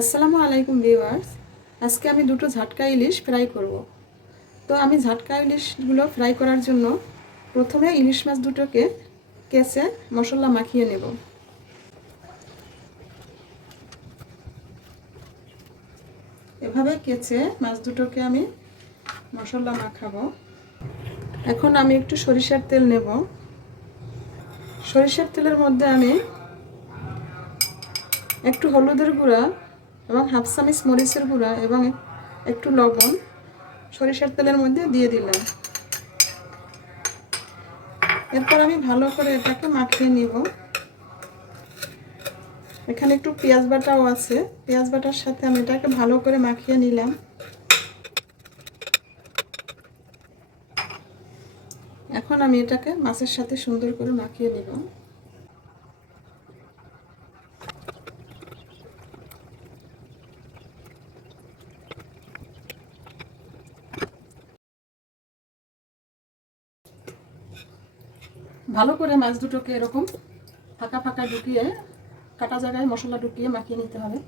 আসসালামু আলাইকুম ভিউয়ার্স। আজকে আমি দুটো ঝাটকা ইলিশ ফ্রাই করব। তো আমি ঝাটকা ইলিশগুলো ফ্রাই করার জন্য প্রথমে ইলিশ মাছ দুটোকে কেচে মশলা মাখিয়ে নেব। এভাবে কেচে মাছ দুটোকে আমি মশলা মাখাবো। এখন আমি একটু সরিষার তেল নেব। সরিষার তেলের মধ্যে আমি একটু হলুদের গুঁড়া এবং হাফ চামচ মরিচের গুঁড়া এবং একটু লবণ সরিষার তেলের মধ্যে দিয়ে দিলাম। এরপর আমি ভালো করে এটাকে মাখিয়ে নিব। এখানে একটু পেঁয়াজ বাটাও আছে, পেঁয়াজ বাটার সাথে আমি এটাকে ভালো করে মাখিয়ে নিলাম। এখন আমি এটাকে মাছের সাথে সুন্দর করে মাখিয়ে নিব। ভালো করে মাছ দুটোকে এরকম ফাঁকা ফাঁকা ঢুকিয়ে কাটা জায়গায় মশলা ঢুকিয়ে মাখিয়ে নিতে হবে।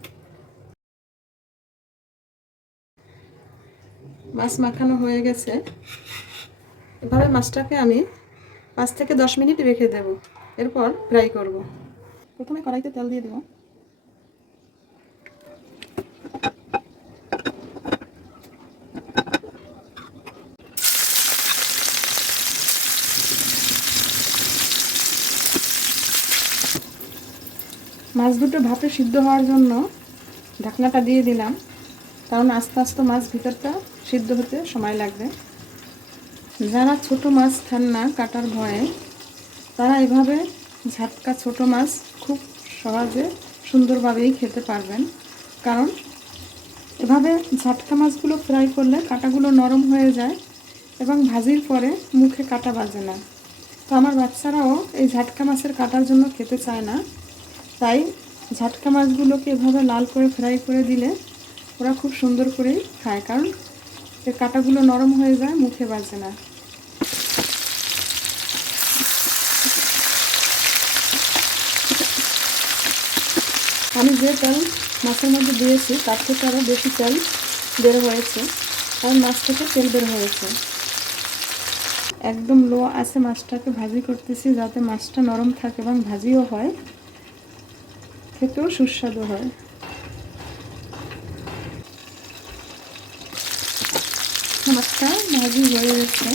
মাছ মাখানো হয়ে গেছে। এভাবে মাছটাকে আমি 5 থেকে 10 মিনিট রেখে দেব, এরপর ফ্রাই করব। প্রথমে কড়াইতে তেল দিয়ে দেব। মাছ দুটো ভাপে সিদ্ধ হওয়ার জন্য ঢাকনাটা দিয়ে দিলাম, কারণ আস্তে আস্তে মাছ ভিতরটা সিদ্ধ হতে সময় লাগবে। যারা ছোট মাছ খান না কাটার ভয়ে, তারা এভাবে ঝাটকা ছোট মাছ খুব সহজে সুন্দরভাবেই খেতে পারবেন। কারণ এভাবে ঝাটকা মাছগুলো ফ্রাই করলে কাঁটাগুলো নরম হয়ে যায় এবং ভাজির পরে মুখে কাঁটা বাজে না। তো আমার বাচ্চারাও এই ঝাটকা মাছের কাটার জন্য খেতে চায় না, তাই ঝাটকা মাছগুলোকে এভাবে লাল করে ফ্রাই করে দিলে ওরা খুব সুন্দর করেই খায়, কারণ এর কাঁটাগুলো নরম হয়ে যায়, মুখে বাজে না। আমি যে তেল মাছের মধ্যে দিয়েছি তার থেকে আরও বেশি তেল বের হয়েছে, কারণ মাছ থেকে তেল বের হয়েছে। একদম লো আছে মাছটাকে ভাজি করতেছি, যাতে মাছটা নরম থাকে এবং ভাজিও হয়, খেতেও সুস্বাদু হয়। মাছটা ভাজি হয়ে গেছে।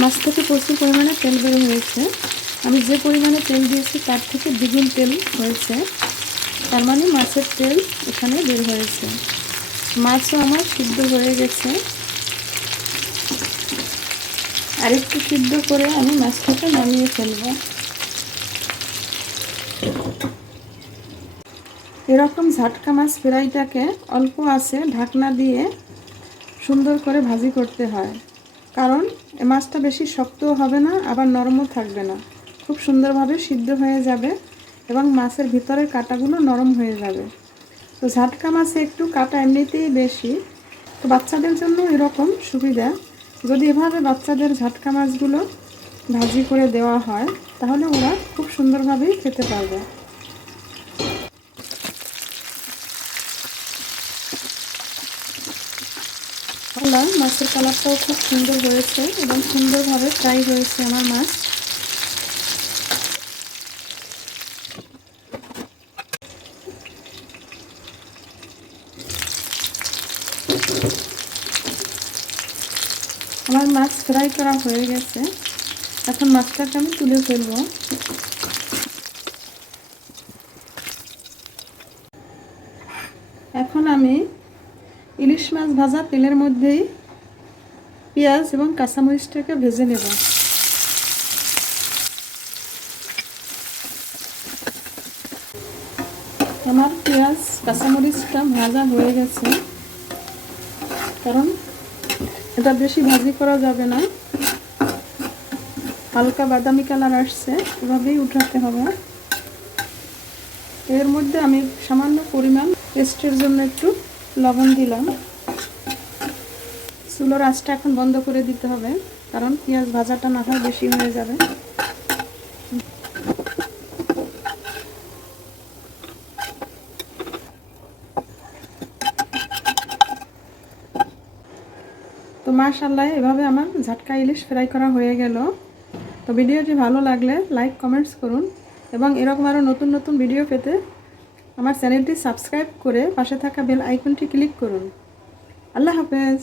মাছ থেকে প্রচুর পরিমাণে তেল বের হয়েছে। আমি যে পরিমাণে তেল দিয়েছি তার থেকে দ্বিগুণ তেল হয়েছে, তার মানে মাছের তেল এখানে বের হয়েছে। মাছও আমার সিদ্ধ হয়ে গেছে। আরেকটু সিদ্ধ করে আমি মাছটাকে নামিয়ে ফেলব। এরকম ঝাটকা মাছ ফ্রাইটাকে অল্প আঁচে ঢাকনা দিয়ে সুন্দর করে ভাজি করতে হয়, কারণ এ মাছটা বেশি শক্তও হবে না, আবার নরমও থাকবে না, খুব সুন্দরভাবে সিদ্ধ হয়ে যাবে এবং মাছের ভিতরের কাঁটাগুলো নরম হয়ে যাবে। তো ঝাটকা মাছে একটু কাঁটা এমনিতেই বেশি, তো বাচ্চাদের জন্য এরকম সুবিধা। যদি এভাবে বাচ্চাদের ঝাটকা মাছগুলো ভাজি করে দেওয়া হয়, তাহলে ওরা খুব সুন্দরভাবেই খেতে পারবে। মাছের কালারটাও খুব সুন্দর হয়েছে এবং সুন্দরভাবে ফ্রাই হয়েছে আমার মাছ। আমার মাছ ফ্রাই করা হয়ে গেছে। এখন মাছটাকে আমি তুলে ফেলব। এখন আমি ইলিশ মাছ ভাজা তেলের মধ্যেই পেঁয়াজ এবং কাঁচামরিচটাকে ভেজে নেব। আমার পেঁয়াজ কাঁচামরিচটা ভাজা হয়ে গেছে, কারণ এটা বেশি ভাজি করা যাবে না, হালকা বাদামি কালার আসছে, এভাবেই উঠাতে হবে। এর মধ্যে আমি সামান্য পরিমাণ টেস্টের জন্য একটু লবণ দিলাম। চুলার আঁচটা এখন বন্ধ করে দিতে হবে, কারণ পেঁয়াজ ভাজাটা না হয় বেশি হয়ে যাবে। তো মাশাআল্লাহ এভাবে আমার ঝাটকা ইলিশ ফ্রাই করা হয়ে গেল। তো ভিডিওটি ভালো লাগলে লাইক কমেন্টস করুন এবং এরকম আরও নতুন নতুন ভিডিও পেতে আমার চ্যানেলটি সাবস্ক্রাইব করে পাশে থাকা বেল আইকনটি ক্লিক করুন। আল্লাহ হাফেজ।